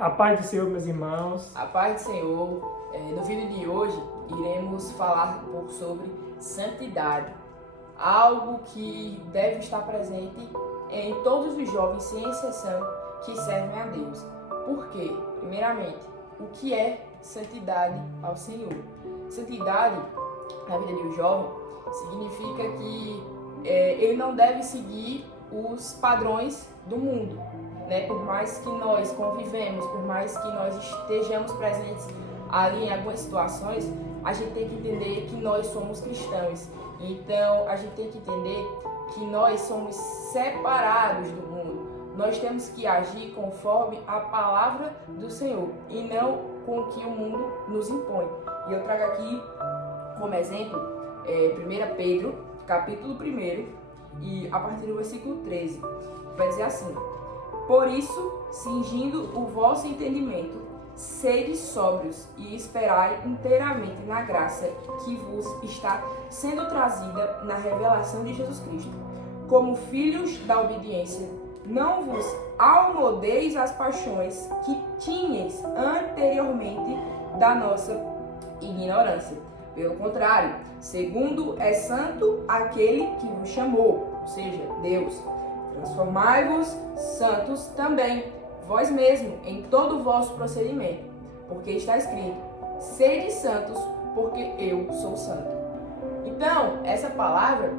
A paz do Senhor, meus irmãos. A paz do Senhor. No vídeo de hoje, iremos falar um pouco sobre santidade. Algo que deve estar presente em todos os jovens, sem exceção, que servem a Deus. Por quê? Primeiramente, o que é santidade ao Senhor? Santidade, na vida de um jovem, significa que ele não deve seguir os padrões do mundo. Por mais que nós convivemos, por mais que nós estejamos presentes ali em algumas situações, a gente tem que entender que nós somos cristãos. Então, a gente tem que entender que nós somos separados do mundo. Nós temos que agir conforme a palavra do Senhor e não com o que o mundo nos impõe. E eu trago aqui como exemplo 1 Pedro, capítulo 1, e a partir do versículo 13, vai dizer assim: Por isso, cingindo o vosso entendimento, sede sóbrios e esperai inteiramente na graça que vos está sendo trazida na revelação de Jesus Cristo. Como filhos da obediência, não vos almodeis as paixões que tinhais anteriormente da nossa ignorância. Pelo contrário, segundo é santo aquele que vos chamou, ou seja, Deus. Transformai-vos santos também, vós mesmos, em todo o vosso procedimento, porque está escrito: sede santos, porque eu sou santo. Então, essa palavra,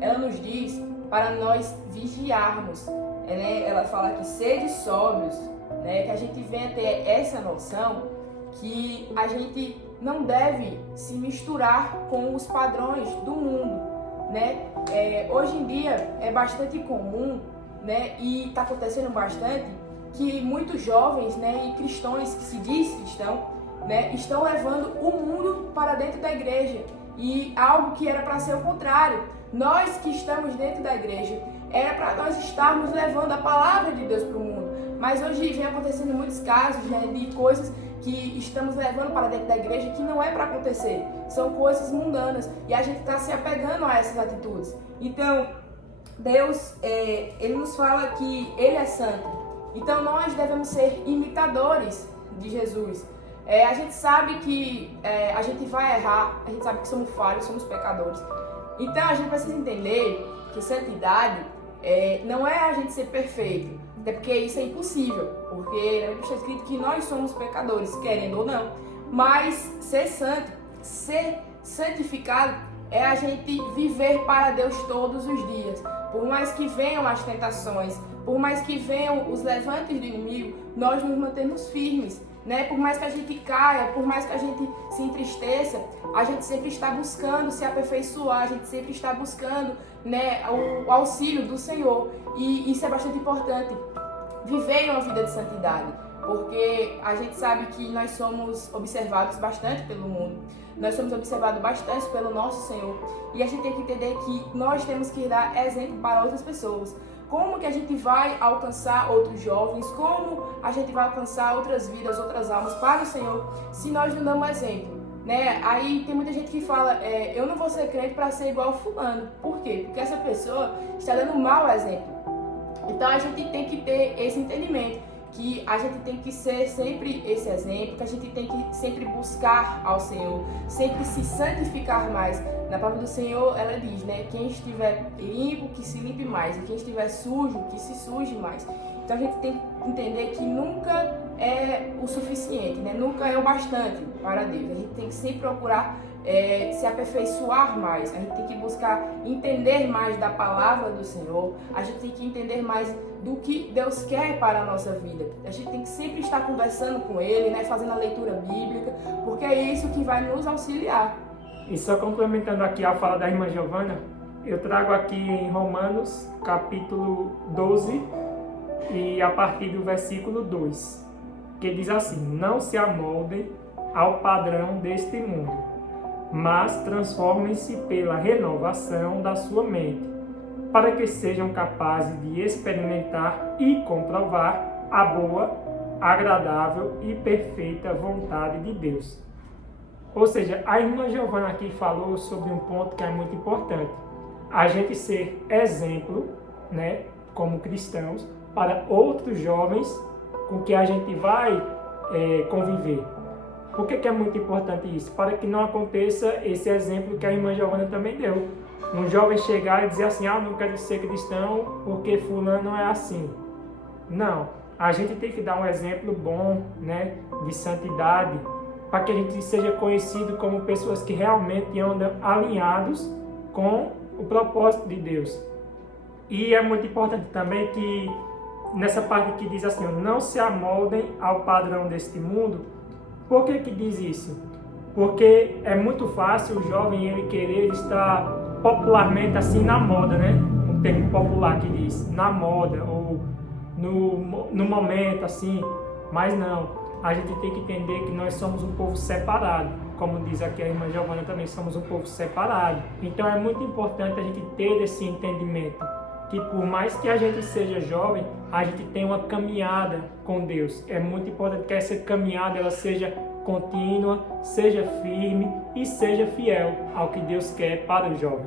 ela nos diz para nós vigiarmos. Ela fala que sede sóbrios, que a gente venha ter essa noção que a gente não deve se misturar com os padrões do mundo. Hoje em dia é bastante comum, e está acontecendo bastante, que muitos jovens, e cristãos que se diz cristão, estão levando o mundo para dentro da igreja, e algo que era para ser o contrário. Nós que estamos dentro da igreja, era para nós estarmos levando a palavra de Deus para o mundo, mas hoje vem acontecendo muitos casos, de coisas que estamos levando para dentro da igreja que não é para acontecer, são coisas mundanas, e a gente está se apegando a essas atitudes. Então, Deus, Ele nos fala que Ele é santo, então nós devemos ser imitadores de Jesus. A gente sabe que a gente vai errar, a gente sabe que somos falhos, somos pecadores, então a gente precisa entender que santidade não é a gente ser perfeito, até porque isso é impossível, porque na Bíblia está escrito que nós somos pecadores, querendo ou não. Mas ser santo, ser santificado, é a gente viver para Deus todos os dias. Por mais que venham as tentações, por mais que venham os levantes do inimigo, nós nos mantemos firmes. Por mais que a gente caia, por mais que a gente se entristeça, a gente sempre está buscando se aperfeiçoar, a gente sempre está buscando o auxílio do Senhor. E isso é bastante importante, viver uma vida de santidade, porque a gente sabe que nós somos observados bastante pelo mundo, nós somos observados bastante pelo nosso Senhor, e a gente tem que entender que nós temos que dar exemplo para outras pessoas. Como que a gente vai alcançar outros jovens? Como a gente vai alcançar outras vidas, outras almas para o Senhor, se nós não damos exemplo? Aí tem muita gente que fala, eu não vou ser crente para ser igual ao fulano. Por quê? Porque essa pessoa está dando um mau exemplo. Então a gente tem que ter esse entendimento, que a gente tem que ser sempre esse exemplo, que a gente tem que sempre buscar ao Senhor, sempre se santificar mais. Na palavra do Senhor, ela diz, quem estiver limpo, que se limpe mais, e quem estiver sujo, que se suje mais. Então a gente tem que entender que nunca é o suficiente, nunca é o bastante para Deus. A gente tem que sempre procurar se aperfeiçoar mais, a gente tem que buscar entender mais da palavra do Senhor, a gente tem que entender mais do que Deus quer para a nossa vida. A gente tem que sempre estar conversando com Ele, fazendo a leitura bíblica, porque é isso que vai nos auxiliar. E só complementando aqui a fala da irmã Giovana, eu trago aqui em Romanos, capítulo 12, e a partir do versículo 2, que diz assim: Não se amoldem ao padrão deste mundo, mas transformem-se pela renovação da sua mente, para que sejam capazes de experimentar e comprovar a boa, agradável e perfeita vontade de Deus. Ou seja, a irmã Giovana aqui falou sobre um ponto que é muito importante. A gente ser exemplo, como cristãos, para outros jovens com que a gente vai conviver. Por que é muito importante isso? Para que não aconteça esse exemplo que a irmã Giovana também deu. Um jovem chegar e dizer assim, não quero ser cristão porque fulano é assim. Não, a gente tem que dar um exemplo bom, né, de santidade, para que a gente seja conhecido como pessoas que realmente andam alinhados com o propósito de Deus. E é muito importante também que, nessa parte que diz assim, não se amoldem ao padrão deste mundo. Por que diz isso? Porque é muito fácil o jovem ele querer estar popularmente assim na moda, né? Um termo popular que diz na moda ou no momento assim, mas não. A gente tem que entender que nós somos um povo separado, como diz aqui a irmã Giovana também, somos um povo separado. Então é muito importante a gente ter esse entendimento, que por mais que a gente seja jovem, a gente tem uma caminhada com Deus. É muito importante que essa caminhada ela seja contínua, seja firme e seja fiel ao que Deus quer para o jovem.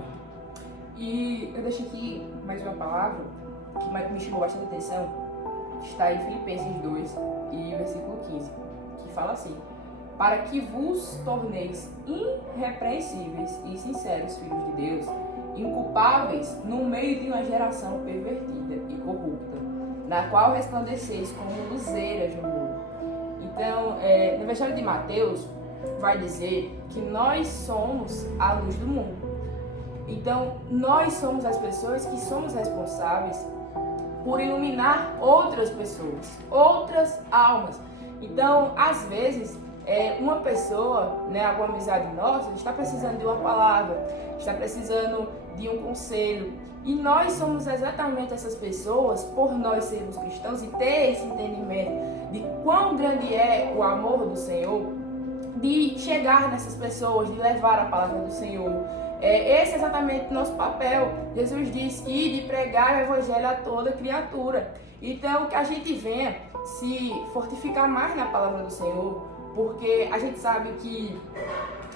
E eu deixo aqui mais uma palavra que me chamou bastante atenção, que está em Filipenses 2 e versículo 15, que fala assim: para que vos torneis irrepreensíveis e sinceros filhos de Deus, inculpáveis no meio de uma geração pervertida e corrupta, na qual resplandeceis como luzeiras no mundo. Então, no Evangelho de Mateus, vai dizer que nós somos a luz do mundo. Então, nós somos as pessoas que somos responsáveis por iluminar outras pessoas, outras almas. Então, às vezes, uma pessoa, né, alguma amizade nossa, está precisando de uma palavra, está precisando de um conselho. E nós somos exatamente essas pessoas, por nós sermos cristãos e ter esse entendimento de quão grande é o amor do Senhor, de chegar nessas pessoas, de levar a palavra do Senhor. Esse é exatamente o nosso papel. Jesus diz: ide pregar o evangelho a toda criatura. Então, que a gente venha se fortificar mais na palavra do Senhor, porque a gente sabe que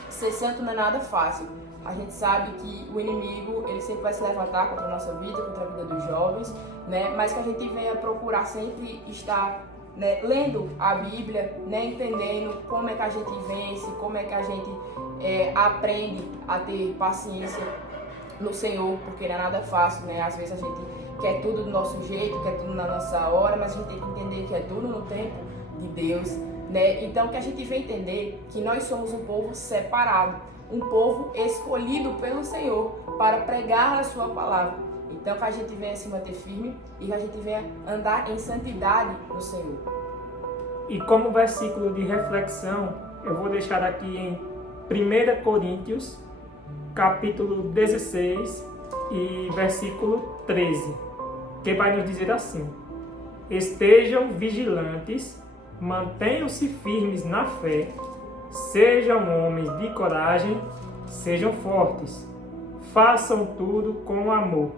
ser santo não é nada fácil. A gente sabe que o inimigo, ele sempre vai se levantar contra a nossa vida, contra a vida dos jovens, né? Mas que a gente venha procurar sempre estar, né, lendo a Bíblia, né, entendendo como é que a gente vence, como é que a gente aprende a ter paciência no Senhor, porque não é nada fácil, né? Às vezes a gente quer tudo do nosso jeito, quer tudo na nossa hora, mas a gente tem que entender que é tudo no tempo de Deus, né? Então que a gente venha entender que nós somos um povo separado, um povo escolhido pelo Senhor para pregar a sua palavra. Então que a gente venha se manter firme e que a gente venha andar em santidade no Senhor. E como versículo de reflexão, eu vou deixar aqui em 1 Coríntios, capítulo 16 e versículo 13, que vai nos dizer assim: estejam vigilantes, mantenham-se firmes na fé, sejam homens de coragem, sejam fortes, façam tudo com amor.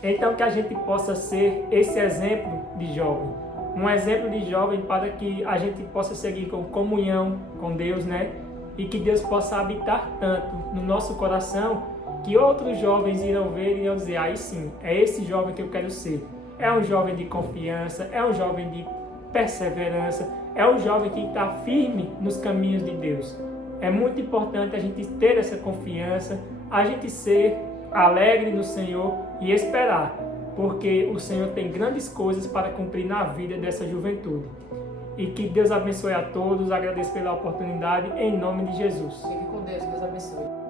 Então que a gente possa ser esse exemplo de jovem, um exemplo de jovem para que a gente possa seguir com comunhão com Deus, né? E que Deus possa habitar tanto no nosso coração que outros jovens irão ver e irão dizer: aí sim, é esse jovem que eu quero ser. É um jovem de confiança, é um jovem de perseverança, é um jovem que está firme nos caminhos de Deus. É muito importante a gente ter essa confiança, a gente ser alegre no Senhor e esperar, porque o Senhor tem grandes coisas para cumprir na vida dessa juventude. E que Deus abençoe a todos, agradeço pela oportunidade, em nome de Jesus. Fique com Deus, Deus abençoe.